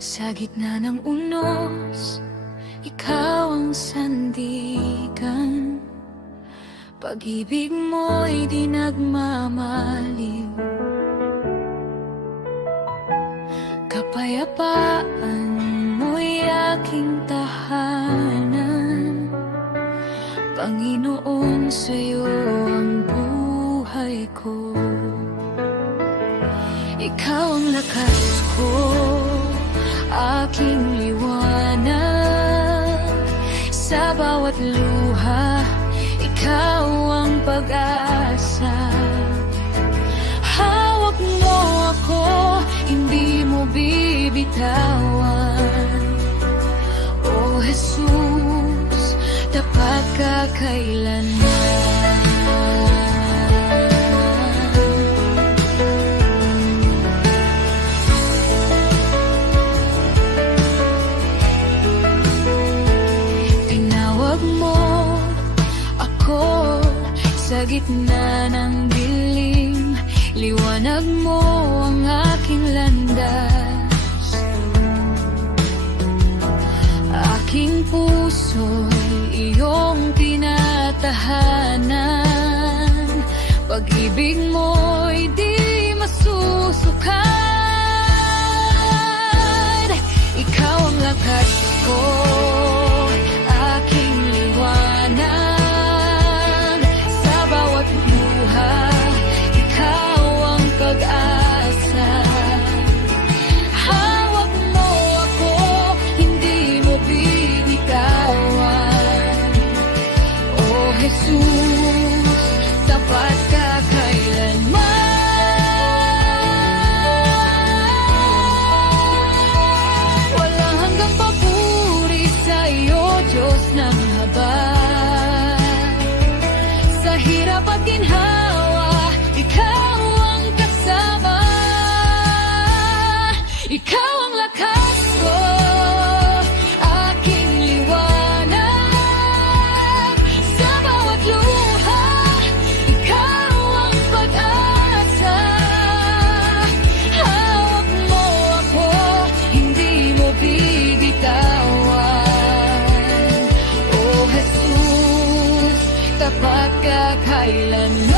Sa gitna ng unos, ikaw ang sandigan. Pag-ibig mo'y di nagmamaliw. Kapayapaan mo'y aking tahanan. Panginoon, sa'yo ang buhay ko. Ikaw ang lakas ko, aking liwanag. Sa bawat luha, ikaw ang pag-asa. Hawak mo ako, hindi mo bibitawan. O Jesus, tapat ka kailanman. Sa gitna ng dilim, liwanag mo ang aking landas. Aking puso'y iyong tinatahanan. Pag-ibig mo'y di masusukad. Ikaw ang lakas ko, aking liwanag. Jesus, tapat ka kailanman. Walang hanggang papuri sa'yo, Diyos ng habag. Sa hirap at ginhawa, ikaw ang kasama. Ikaw ang lakas ko, tapat ka kailanman.